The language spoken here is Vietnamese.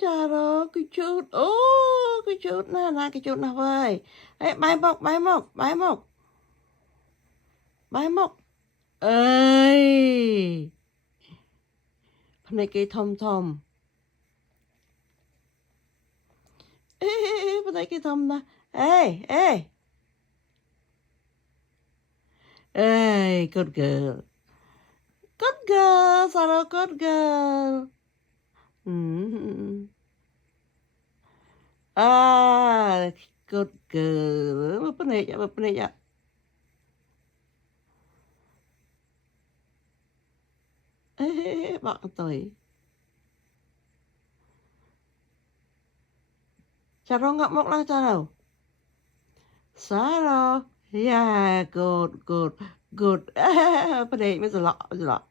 trời ơi, cái chút, ô, cái chút nè, cái chút nào vậy? Ê, bay mốc. Ơi, hôm nay cái thông. Ê, hôm nay cái thông nè. Ê, good girl. Good girl, Sarah, good girl. À, good girl. Apa ni? Bạn tuổi. Sarah ngậm mốc lang Sarah. Sarah. Yeah, good. Apa ni? Mesti lah.